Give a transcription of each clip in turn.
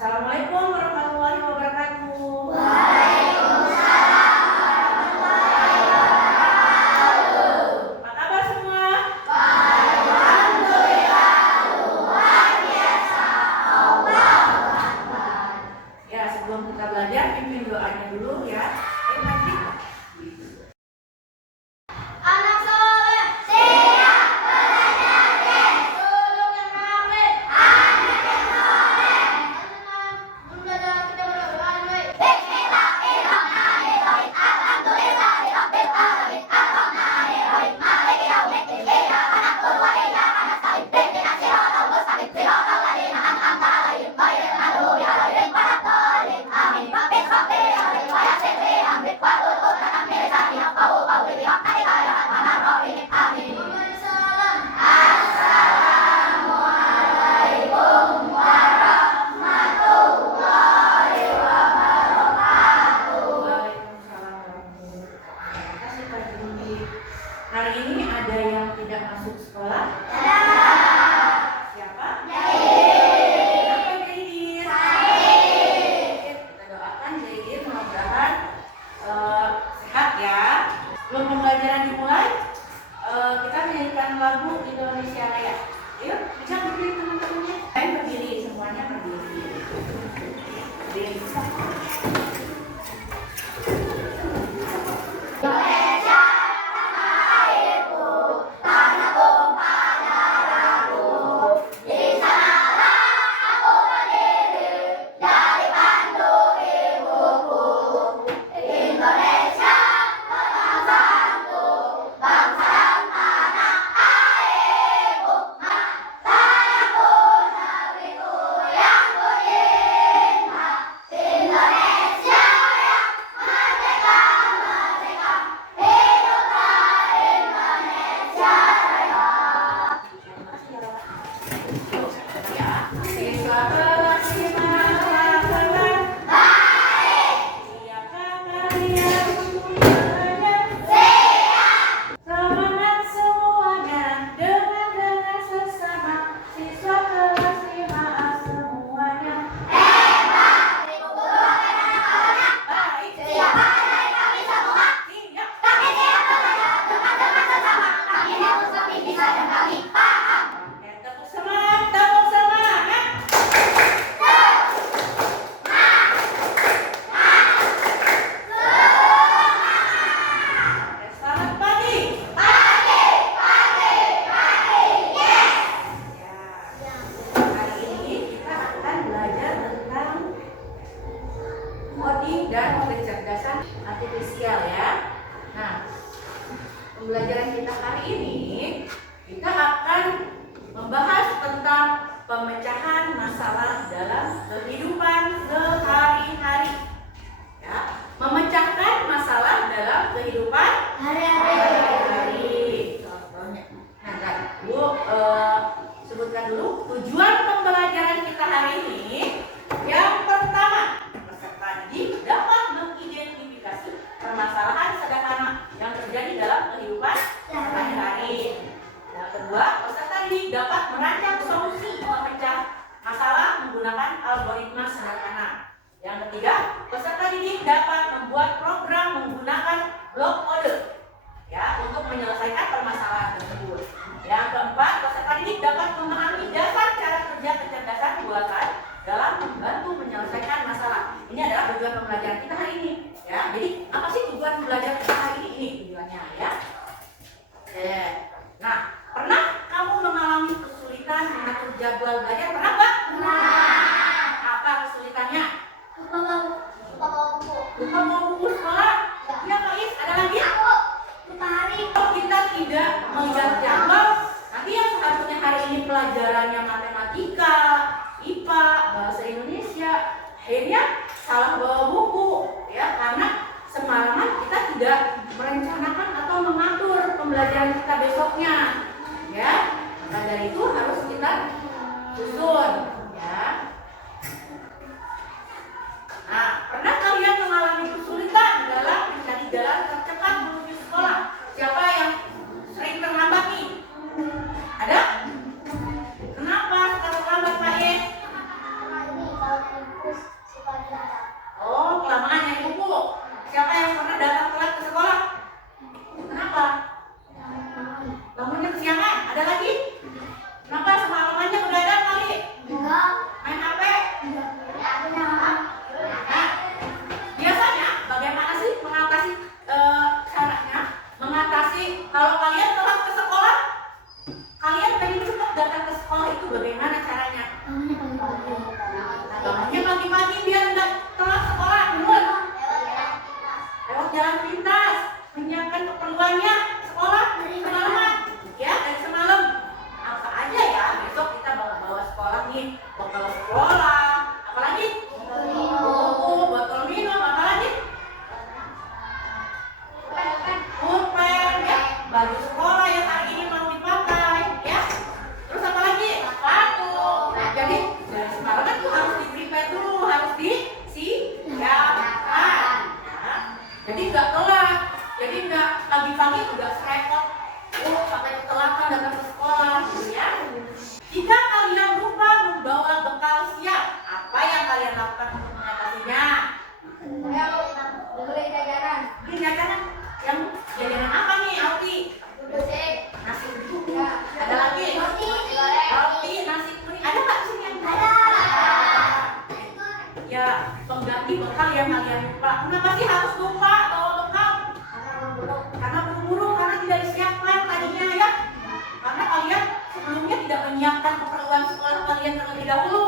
Assalamualaikum warahmatullahi wabarakatuh. Waalaikumsalam warahmatullahi wabarakatuh. Apa kabar semua? Alhamdulillah, luar biasa. Allahu Akbar. Ya, sebelum kita belajar, pimpin doanya dulu ya. Mari. Anak soleh, siap belajar. Suluk yang ramai, anak yang soleh. Belajar kita berdoa baik. Bismillahirrahmanirrahim. Alhamdulillahirabbil alamin. Arrahmanirrahim. Maliki yaumiddin. Iyyaka na'budu wa iyyaka nasta'in. Ihdinas siratal mustaqim. Siratal ladzina an'amta 'alaihim ghairil maghdubi 'alaihim waladdallin. Amin. Rabbil ighfir li wa yassir li amri wahlul 'uqdatam min lisani yafqahu qawli. Birahmatika ya arhamar rahimin. Amin. Assalamualaikum warahmatullahi wabarakatuh. Waalaikumsalam warahmatullahi wabarakatuh. Terima kasih Pak Juni. Hari ini ada yang tidak masuk sekolah? Siapa? Siapa Jaidin? Kita doakan Jaidin mudah-mudahan sehat ya. Sebelum pembelajaran dimulai, kita menyanyikan lagu Indonesia Raya. Yuk, bisa berdiri teman-temannya. Berdiri, semuanya berdiri. Berdiri. Indonesia tanah airku, tanah tumpah darahku. Di sanalah aku berdiri dari pandu ibuku. Indonesia bangsaku, bangsa dan tanah airku. Tanahku, negeriku yang ku cinta. Indonesia yang merdeka, merdeka. Hiduplah Indonesia Raya. Siswa kelas 5 Baik, siapkah kalian untuk belajar? siap. Semangat semuanya, dengar sesama. Siswa kelas 5A semuanya. Hebat, ibu guru dan anak-anak. Baik, Siapa dari kami semua? siap. Kami siap belajar dengan sesama. Kami harus lebih bisa dan kami paham. Tepuk semangat, tepuk semangat. Selamat pagi. Pagi, pagi, pagi. Yes. Ya. Hari ini kita akan belajar tentang coding dan kecerdasan artifisial ya. Nah, pembelajaran kita hari ini kita akan membahas tentang pemecahan masalah dalam kehidupan sehari-hari. Ya, memecahkan masalah dalam kehidupan hari-hari. Contohnya, nah, Bu sebutkan dulu tujuan pembelajaran kita hari ini. Yang pertama, peserta didik dapat mengidentifikasi permasalahan sederhana yang terjadi dalam kehidupan sehari-hari. Yang kedua, peserta didik dapat merancang solusi memecah masalah menggunakan algoritma sederhana. Yang ketiga, peserta didik dapat membuat program menggunakan blok kode ya untuk menyelesaikan permasalahan tersebut. Yang keempat, peserta didik dapat memahami dasar cara kerja kecerdasan buatan dalam membantu menyelesaikan masalah. Ini adalah tujuan pembelajaran kita hari ini. Ya, jadi apa sih tujuan belajar kita hari ini? Ini tujuannya ya. Oke. Nah, pernah kamu mengalami kesulitan mengatur jadwal belajar? Pernah nggak? Apa kesulitannya? Lupa mau buku sekolah? Ya, Kak Is, ada lagi? Kalau kita tidak melihat jadwal, nanti yang seharusnya hari ini pelajarannya matematika, IPA, bahasa Indonesia, akhirnya salah bawa buku. Bangunnya pagi-pagi biar nggak telat sekolah dulu. Lewat jalan pintas, menyiapkan keperluannya sekolah semalaman. Ya, dari semalam. Apa aja ya, besok kita bawa sekolah nih, bekal sekolah. Apalagi? Buku, botol minum, apalagi? Pulpen, ya, baju sekolah yang hari ini mau dipakai, ya. Terus apa lagi? Sepatu. Nah, jadi dari semalam kan tuh harus di-prepare dulu, harus disiapkan. Ya. Jadi nggak telat, jadi nggak pagi-pagi udah repot. Sampai ketelatan datang ke sekolah, ya. Jika kalian lupa membawa bekal siap, apa yang kalian lakukan untuk mengatasinya? Beli jajanan. Yang jajanan apa nih, Alfi? Nasi uduk. Ada lagi? Roti, nasi kuning. Ada nggak sih yang ada? Ya, pengganti bekal yang kalian lupa. Kenapa sih harus lupa bawa bekal? Karena buru-buru, karena tidak disiapkan tadinya, ya. Karena kalian sebelumnya tidak menyiapkan keperluan sekolah kalian terlebih dahulu.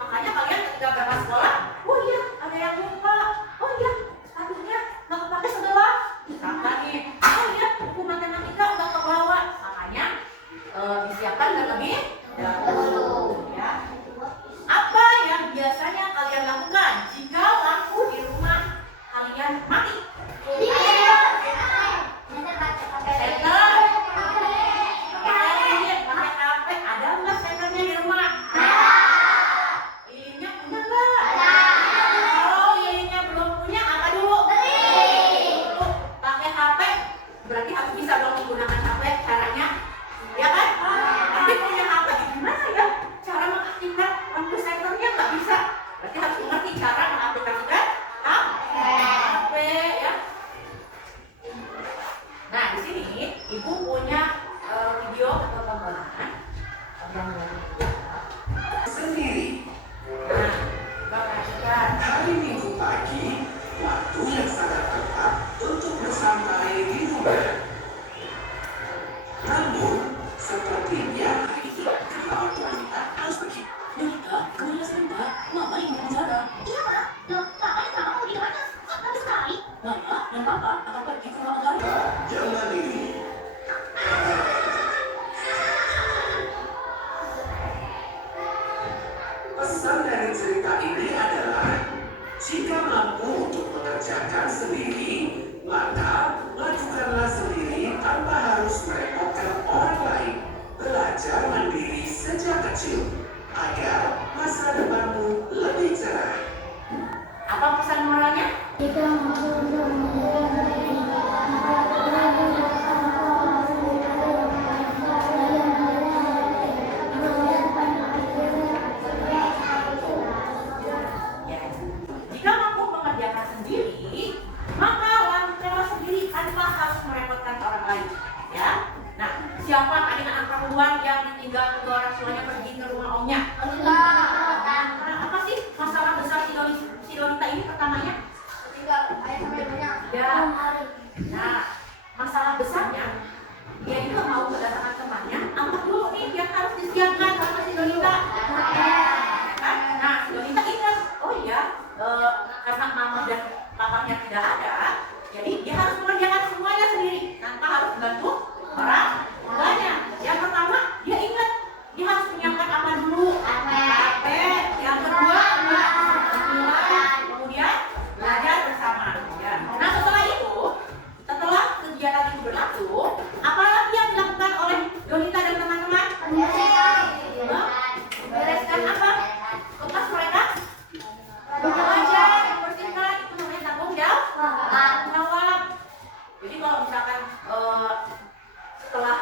Makanya kalian ketika berangkat sekolah, oh iya, ada yang lupa. Oh iya, sepatunya nggak kepake sebelah. Misalkan nih, oh iya, buku matematika nggak kebawa. Makanya disiapkan terlebih dahulu, ya. Apa yang biasanya kalian lakukan jika lampu di rumah kalian mati? Pesan dari cerita ini adalah jika mampu untuk mengerjakan sendiri, maka lakukanlah sendiri tanpa harus merepotkan orang lain. Belajar mandiri sejak kecil agar masa depanmu lebih cerah. Apa pesan moralnya? Jika mampu mengerjakan sendiri, maka lakukanlah sendiri tanpa harus merepotkan orang lain. Ya. Nah, siapa adik-anak perempuan yang ditinggal kedua orang tuanya pergi ke rumah omnya? Apa sih masalah besar si Donita ini pertamanya? Ya. Nah, masalah besarnya dia itu mau kedatangan temannya, apa dulu nih yang harus disiapkan sama si Donita? Nah, si Donita ingat, oh iya, karena mama dan papanya tidak ada, jadi dia harus mengerjakan semuanya sendiri tanpa harus bantu orang tuanya. Yang pertama, dia ingat dia harus menyiapkan apa dulu? HP. Yang kedua, kemudian belajar bersama. Ya. Nah, setelah itu, setelah kegiatan itu berlangsung, apa lagi yang dilakukan oleh Donita dan teman-teman? Bereskan apa? Bekas mereka? Belajar, membersihkan, itu namanya tanggung jawab. Jadi kalau misalkan setelah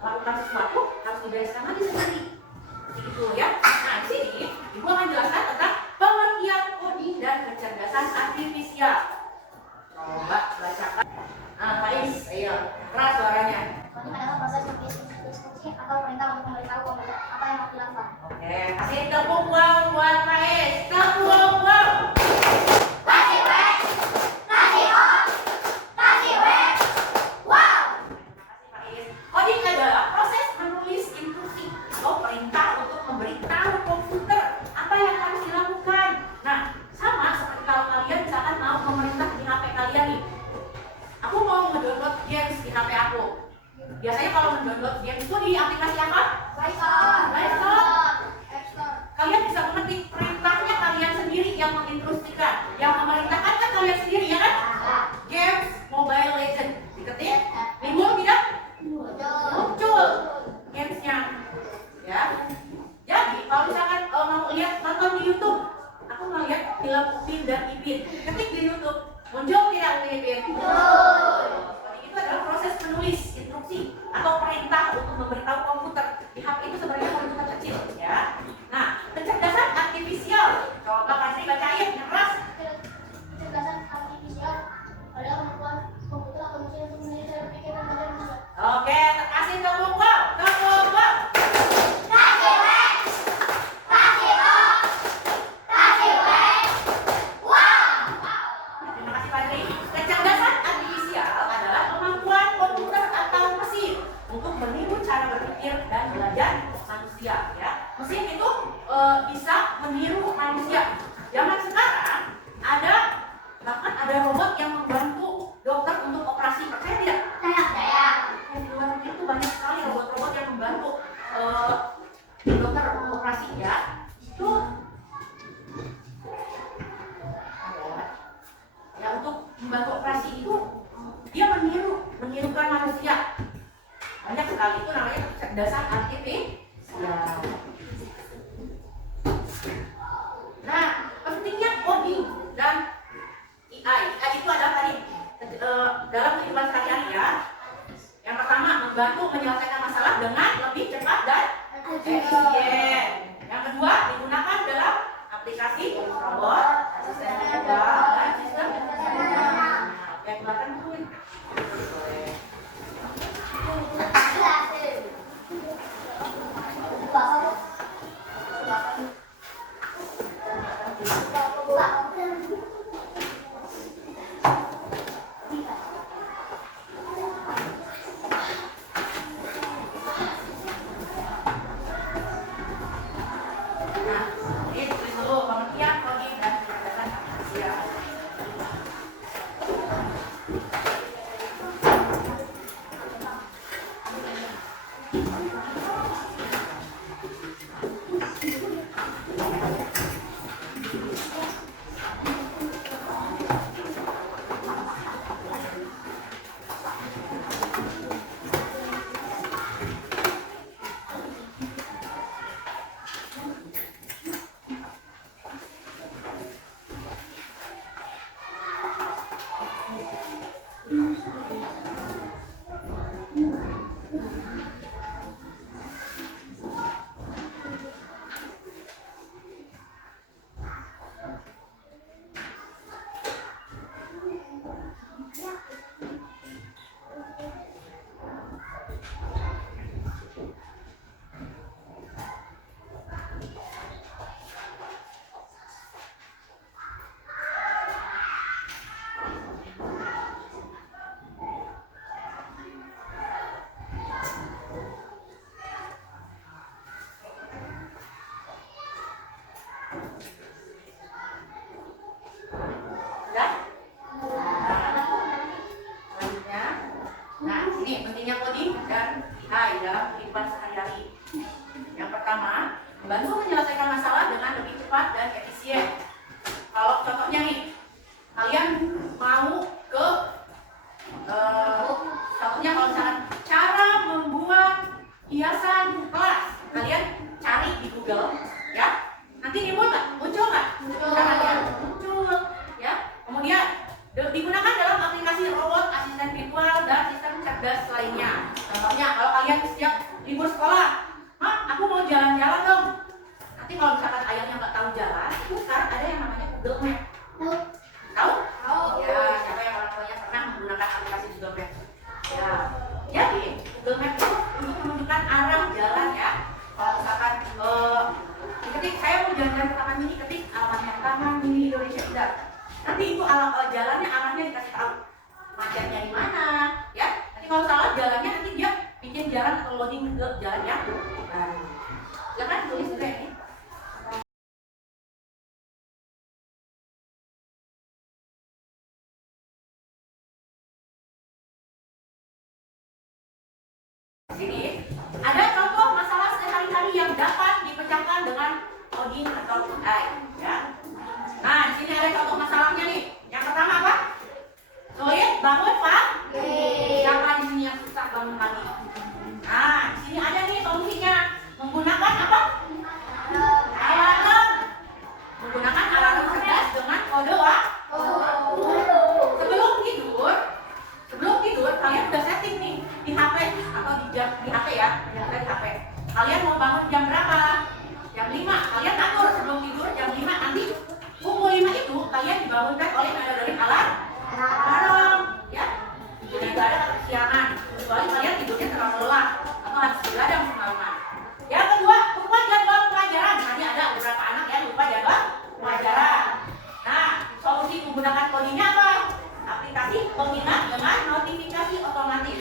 melakukan sesuatu harus dibereskan lagi sendiri. Begitu ya. Nah, di sini Ibu akan jelaskan tentang pengertian coding dan kecerdasan artifisial. Coba bacakan. Nah, Faiz, ayo, keras suaranya. Coding adalah proses instruksi atau perintah untuk memberitahu komputer apa yang harus dilakukan. Oke, kasih tepuk wow buat Faiz. Tepuk wow. Kasih W, kasih O, kasih W, wow. Coding adalah proses menulis instruksi atau perintah untuk memberitahu komputer film Upin dan Ipin. Ketik di YouTube, muncul tidak Upin Ipin? Seperti itu adalah proses menulis instruksi atau perintah untuk memberitahu komputer. Di HP itu sebenarnya komputer kecil, ya. Nah, kecerdasan artifisial. Coba kasih bacain yang keras. Kecerdasan artifisial adalah kemampuan komputer atau mesin untuk menilai cara berpikir dan belajar manusia. Oke, kasih tepuk wow, tepuk wow. Kasih wek, kasih oh, kasih wek, wow. Terima kasih Padri. Kecerdasan artifisial adalah kemampuan komputer atau mesin untuk meniru cara berpikir dan belajar manusia, ya. Mesin itu bisa meniru manusia. Zaman sekarang bahkan ada robot yang membantu dokter untuk operasi. Percaya tidak? Saya. Di luar negeri itu banyak sekali robot-robot yang membantu dokter untuk operasi, ya. Itu ya, untuk membantu operasi itu dia menirukan manusia. Banyak sekali, itu namanya kecerdasan artifisial. Nah, pentingnya coding dan AI. AI itu adalah tadi dalam kehidupan sehari-hari, ya. Yang pertama, membantu menyelesaikan masalah dengan lebih cepat dan efisien. Yang kedua, digunakan dalam aplikasi robot, asisten virtual, dan sistem. Oke, keluarkan bukunya. Nah, ini tulis dulu pengertian coding dan kecerdasan artifisial. Sudah? Selanjutnya, nah ini pentingnya coding dan AI dalam kehidupan sehari-hari. Yang pertama, membantu menyelesaikan masalah dengan lebih cepat dan efisien. Kalau contohnya nih, kalian mau ke contohnya kalau misalkan cara membuat hiasan kelas, kalian cari di Google, ya. Nanti muncul nggak caranya? Muncul, ya. Kemudian digunakan dalam aplikasi robot, asisten virtual, dan sistem cerdas lainnya. Contohnya kalau kalian setiap libur sekolah, aku mau jalan-jalan dong. Nanti kalau misalkan ayahnya nggak tahu jalan, itu sekarang ada yang namanya Google Map. Tahu? Ya, siapa yang orang tuanya pernah menggunakan aplikasi Google Map? Ya, jadi Google Map itu untuk menunjukkan arah jalan, ya. Kalau misalkan ketik saya mau jalan-jalan ke Taman Mini, ketik alamatnya Taman Mini Indonesia Indah. Nanti itu jalannya arahnya dikasih tahu. Macetnya di mana, ya. Nanti kalau salah jalannya nanti dia bikin jalan atau loading ke jalannya. Nah, jangan tulis juga ini. Sini ada contoh masalah sehari-hari yang dapat dipecahkan dengan coding atau AI, ya. Nah, di sini ada contoh masalahnya nih. Yang pertama apa? Sulit bangun pagi. Siapa di sini yang susah bangun pagi? Nah, di sini ada nih solusinya. Menggunakan apa? Alarm. Menggunakan alarm cerdas dengan menggunakan codingnya apa? Aplikasi pengingat dengan notifikasi otomatis.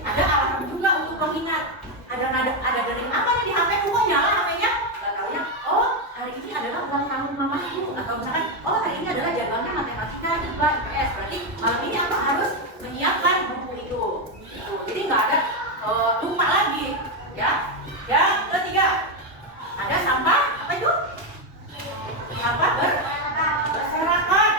Ada alarm juga untuk pengingat. Ada dari apa nih di HP? Kok nyala HP-nya? Gak taunya, oh hari ini adalah ulang tahun mamaku. Atau misalkan, oh hari ini adalah jadwalnya matematika, IPA, IPS. Berarti malam ini aku harus menyiapkan buku itu. Jadi nggak ada lupa lagi, ya. Yang ketiga, ada sampah apa itu? Sampah berserakan.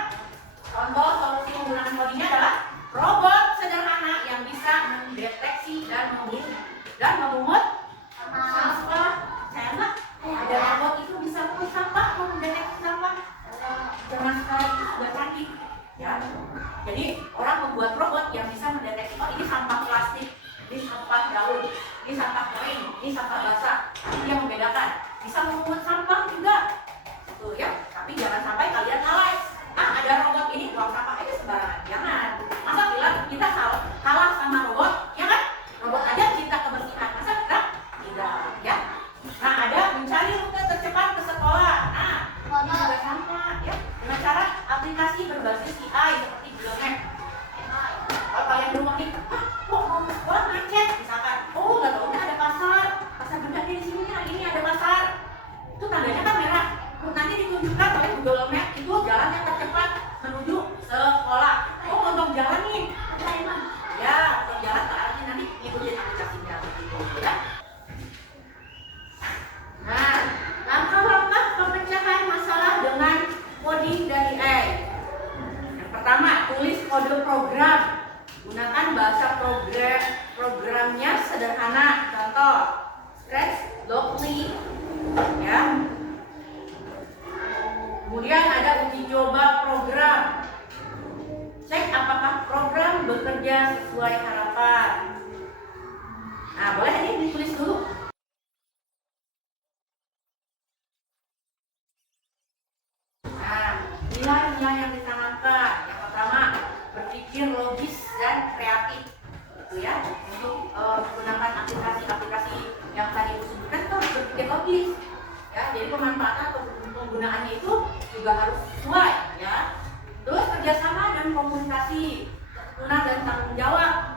Contoh solusi menggunakan codingnya adalah robot sederhana yang bisa mendeteksi dan memungut sampah. Saya ada robot itu bisa memungut sampah, mendeteksi sampah. Zaman sekarang itu sudah canggih, ya. Jadi orang membuat robot yang bisa mendeteksi, oh ini sampah plastik, ini sampah daun, ini sampah kering, ini sampah basah. Dia membedakan, bisa memungut sampah juga, tuh ya. Tapi jangan sampai kalian lalai. Ada robot ini buang sampah aja sembarangan, jangan. Masa kita kalah sama robot, ya kan? Robot aja cinta kebersihan, masa kita tidak, ya? Nah, ada mencari rute tercepat ke sekolah. Nah, ini juga sama, ya. Dengan cara aplikasi berbasis AI seperti Google Maps. Kalau kalian di rumah nih, kok mau ke sekolah macet, misalkan, oh nggak tahunya ada pasar benda di sini hari ini ada pasar. Itu tandanya kan merah. Nanti ditunjukkan oleh Google Maps itu jalan yang tercepat menuju sekolah. Oh, untuk jalan nih, ya, untuk jalan berarti nanti ikutin aplikasinya, gitu, ya. Nah, langkah-langkah pemecahan masalah dengan coding dari AI. Yang pertama, tulis kode program. Gunakan bahasa programnya sederhana. Contoh, Scratch, Blockly, ya. Kemudian ada uji coba program. Cek apakah program bekerja sesuai harapan. Nah, boleh ini ditulis dulu. Nah, nilai-nilai yang ditanamkan. Yang pertama, berpikir logis dan kreatif. Gitu ya. Untuk menggunakan aplikasi-aplikasi yang tadi disebutkan itu harus berpikir logis. Ya, jadi pemanfaatan atau penggunaannya itu juga harus sesuai, ya. Terus kerjasama dan komunikasi, ketekunan dan tanggung jawab.